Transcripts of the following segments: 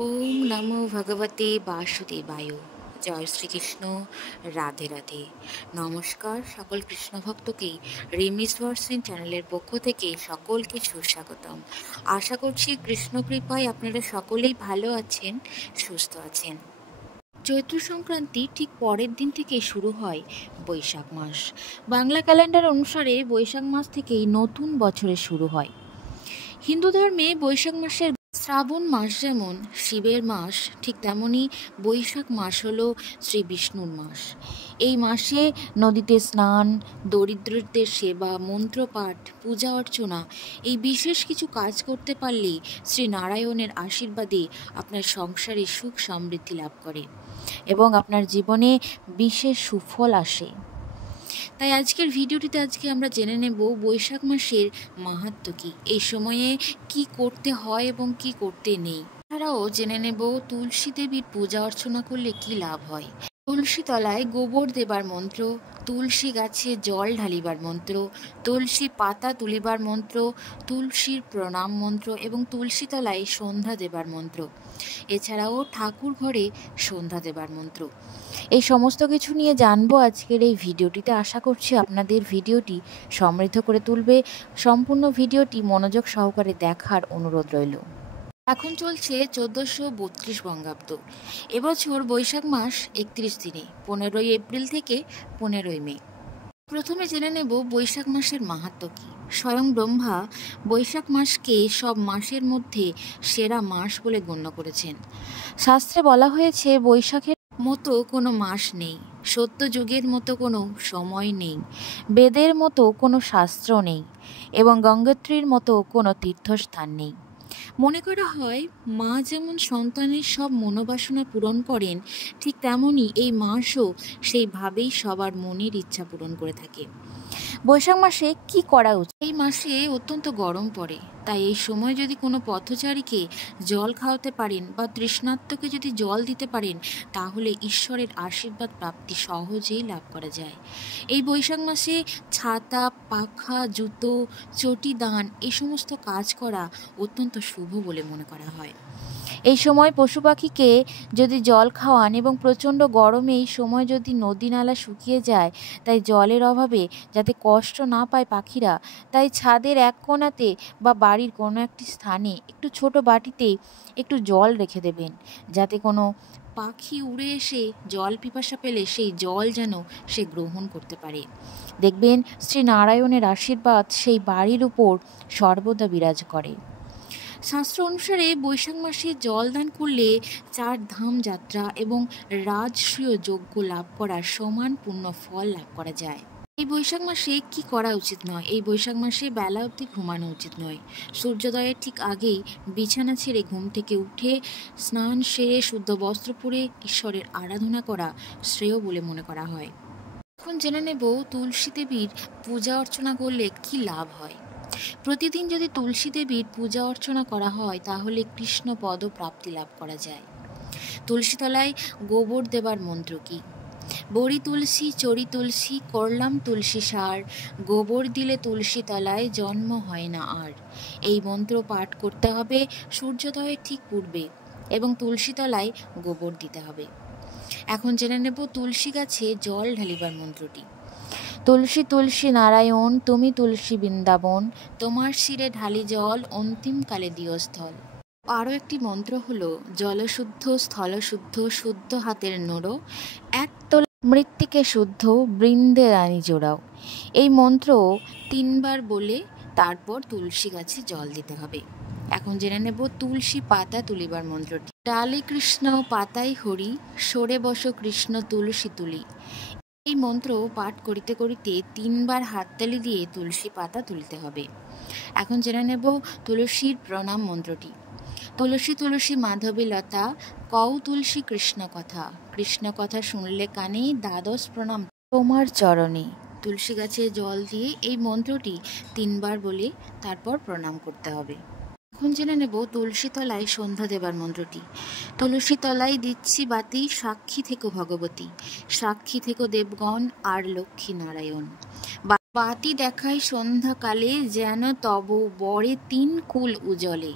ওম নমো ভগবতে বাসুদেবায়। জয় শ্রীকৃষ্ণ। রাধে রাধে। নমস্কার সকল কৃষ্ণ ভক্তকেই রিমিস ভার্সিন চ্যানেলের পক্ষ থেকে সকলকে সুস্বাগতম। আশা করছি কৃষ্ণ কৃপায় আপনারা সকলেই ভালো আছেন, সুস্থ আছেন। চৈত্র সংক্রান্তি ঠিক পরের দিন থেকে শুরু হয় বৈশাখ মাস। বাংলা ক্যালেন্ডার অনুসারে বৈশাখ মাস থেকেই নতুন বছরের শুরু হয়। হিন্দু ধর্মে বৈশাখ মাসের শ্রাবণ মাস যেমন শিবের মাস, ঠিক তেমনি বৈশাখ মাস হলো শ্রী বিষ্ণুর মাস। এই মাসে নদীতে স্নান, দরিদ্রদের সেবা, মন্ত্রপাঠ, পূজা অর্চনা এই বিশেষ কিছু কাজ করতে পারলেই শ্রী নারায়ণের আশীর্বাদে আপনার সংসারে সুখ সমৃদ্ধি লাভ করে এবং আপনার জীবনে বিশেষ সুফল আসে। তাই আজকের ভিডিওটিতে আমরা জেনে নেব বৈশাখ মাসের মাহাত্ম্য কী, এই সময়ে কি করতে হয় এবং কি করতে নেই। এছাড়াও জেনে নেব তুলসী দেবীর পূজা অর্চনা করলে কি লাভ হয়। তুলসী তলায় গোবর দেবার মন্ত্র, তুলসী গাছে জল ঢালিবার মন্ত্র, তুলসী পাতা তুলিবার মন্ত্র, তুলসীর প্রণাম মন্ত্র এবং তুলসী তলায় সন্ধ্যা দেবার মন্ত্র, এছাড়াও ঠাকুর ঘরে সন্ধ্যা দেবার মন্ত্র, এই সমস্ত কিছু নিয়ে জানবো আজকের এই ভিডিওটিতে। আশা করছি আপনাদের ভিডিওটি সমৃদ্ধ করে তুলবে। সম্পূর্ণ ভিডিওটি মনোযোগ সহকারে দেখার অনুরোধ রইল। এখন চলছে 1432 বঙ্গাব্দ। এবছর বৈশাখ মাস 31 দিনে, 15 এপ্রিল থেকে 15 মে। প্রথমে জেনে নেব বৈশাখ মাসের মাহাত্ম্য কী। স্বয়ং ব্রহ্মা বৈশাখ মাসকে সব মাসের মধ্যে সেরা মাস বলে গণ্য করেছেন। শাস্ত্রে বলা হয়েছে বৈশাখের মতো কোনো মাস নেই, সত্য যুগের মতো কোনো সময় নেই, বেদের মতো কোনো শাস্ত্র নেই এবং গঙ্গোত্রীর মতো কোনো তীর্থস্থান নেই। মনে করা হয় মা যেমন সন্তানের সব মনোবাসনা পূরণ করেন, ঠিক তেমনই এই মাসও সেইভাবেই সবার মনের ইচ্ছা পূরণ করে থাকে। বৈশাখ মাসে কি করা উচিত? এই মাসে অত্যন্ত গরম পড়ে, তাই এই সময় যদি কোনো পথচারীকে জল খাওয়াতে পারেন বা তৃষ্ণার্তকে যদি জল দিতে পারেন, তাহলে ঈশ্বরের আশীর্বাদ প্রাপ্তি সহজেই লাভ করা যায়। এই বৈশাখ মাসে ছাতা, পাখা, জুতো, চটি দান এই সমস্ত কাজ করা অত্যন্ত শুভ বলে মনে করা হয়। এই সময় পশু পাখিকে যদি জল খাওয়ান এবং প্রচণ্ড গরমে এই সময় যদি নদী নালা শুকিয়ে যায়, তাই জলের অভাবে যাতে কষ্ট না পায় পাখিরা, তাই ছাদের এক কোণাতে বা বাড়ির কোনো একটি স্থানে একটু ছোট বাটিতে একটু জল রেখে দেবেন, যাতে কোনো পাখি উড়ে এসে জল পিপাসা পেলে সেই জল যেন সে গ্রহণ করতে পারে। দেখবেন শ্রী নারায়ণের আশীর্বাদ সেই বাড়ির উপর সর্বদা বিরাজ করে। শাস্ত্র অনুসারে বৈশাখ মাসে জল দান করলে 4 ধাম যাত্রা এবং রাজসূয় যজ্ঞ লাভ করার সমান পূর্ণ ফল লাভ করা যায়। এই বৈশাখ মাসে কি করা উচিত নয়? এই বৈশাখ মাসে বেলা অবধি ঘুমানো উচিত নয়। সূর্যোদয়ের ঠিক আগেই বিছানা ছেড়ে ঘুম থেকে উঠে স্নান সেরে শুদ্ধ বস্ত্র পরে ঈশ্বরের আরাধনা করা শ্রেয় বলে মনে করা হয়। এখন জেনে নেব তুলসী দেবীর পূজা অর্চনা করলে কি লাভ হয়। প্রতিদিন যদি তুলসী দেবীর পূজা অর্চনা করা হয়, তাহলে কৃষ্ণ পদ প্রাপ্তি লাভ করা যায়। তুলসী তলায় গোবর দেবার মন্ত্র কি? বড়ি তুলসী চড়ি তুলসী করলাম তুলসী সার, গোবর দিলে তুলসী তলায় জন্ম হয় না আর। এই মন্ত্র পাঠ করতে হবে সূর্যোদয়ের ঠিক পূর্বে এবং তুলসী তলায় গোবর দিতে হবে। এখন জেনে নেব তুলসী গাছে জল ঢালিবার মন্ত্রটি। তুলসী তুলসী নারায়ণ, তুমি তুলসী বৃন্দাবন, তোমার শিরে ঢালি জল, অন্তিমকালে দিও স্থল। আরও একটি মন্ত্র হলো জলশুদ্ধ স্থলশুদ্ধ শুদ্ধ হাতের নোড়ো, এক তোলা মৃত্তিকে শুদ্ধ বৃন্দে রানী জোড়াও। এই মন্ত্র 3 বার বলে তারপর তুলসী গাছে জল দিতে হবে। এখন জেনে নেব তুলসী পাতা তুলিবার মন্ত্রটি। ডালে কৃষ্ণ পাতায় হরি, সরে বসো কৃষ্ণ তুলসী তুলি। এই মন্ত্র পাঠ করিতে করিতে 3 বার হাততালি দিয়ে তুলসী পাতা তুলতে হবে। এখন জেনে নেব তুলসীর প্রণাম মন্ত্রটি। তুলসী তুলসী মাধবী লতা, কও তুলসী কৃষ্ণ কথা, কৃষ্ণ কথা শুনলে কানে, দ্বাদশ প্রণাম তোমার চরণে। তুলসী গাছে জল দিয়ে এই মন্ত্রটি 3 বার বলে তারপর প্রণাম করতে হবে। এখন জেনে নেব তুলসী তলায় সন্ধ্যা দেবার মন্ত্রটি। তুলসী তলায় দিচ্ছি বাতি, সাক্ষী থেকো ভগবতী, সাক্ষী থেকো দেবগণ আর লক্ষ্মী নারায়ণ। বাতি দেখায় সন্ধ্যাকালে যেন তব বরে ৩ কুল উজলে,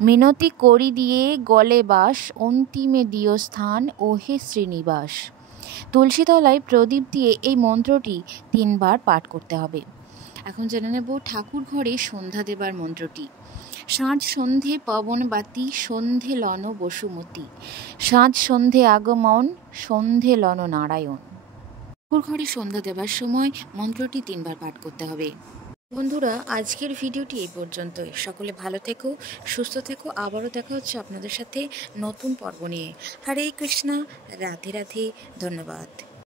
মিনতি করি দিয়ে গলে বাস, অন্তিমে দিও স্থান ওহে শ্রীনিবাস। তুলসীতলায় প্রদীপ দিয়ে এই মন্ত্রটি ৩ বার পাঠ করতে হবে। এখন জেনে নেব ঠাকুর ঘরে সন্ধ্যা দেবার মন্ত্রটি। সাঁঝ সন্ধে পবন বাতি, সন্ধে লন বসুমতী, সাঁঝ সন্ধে আগমন, সন্ধে লন নারায়ণ। ঠাকুর ঘরে সন্ধ্যা দেবার সময় মন্ত্রটি ৩ বার পাঠ করতে হবে। বন্ধুরা, আজকের ভিডিওটি এই পর্যন্তই। সকলে ভালো থেকো, সুস্থ থেকো। আবারও দেখা হচ্ছে আপনাদের সাথে নতুন পর্ব নিয়ে। হরে কৃষ্ণা, রাধে রাধে, ধন্যবাদ।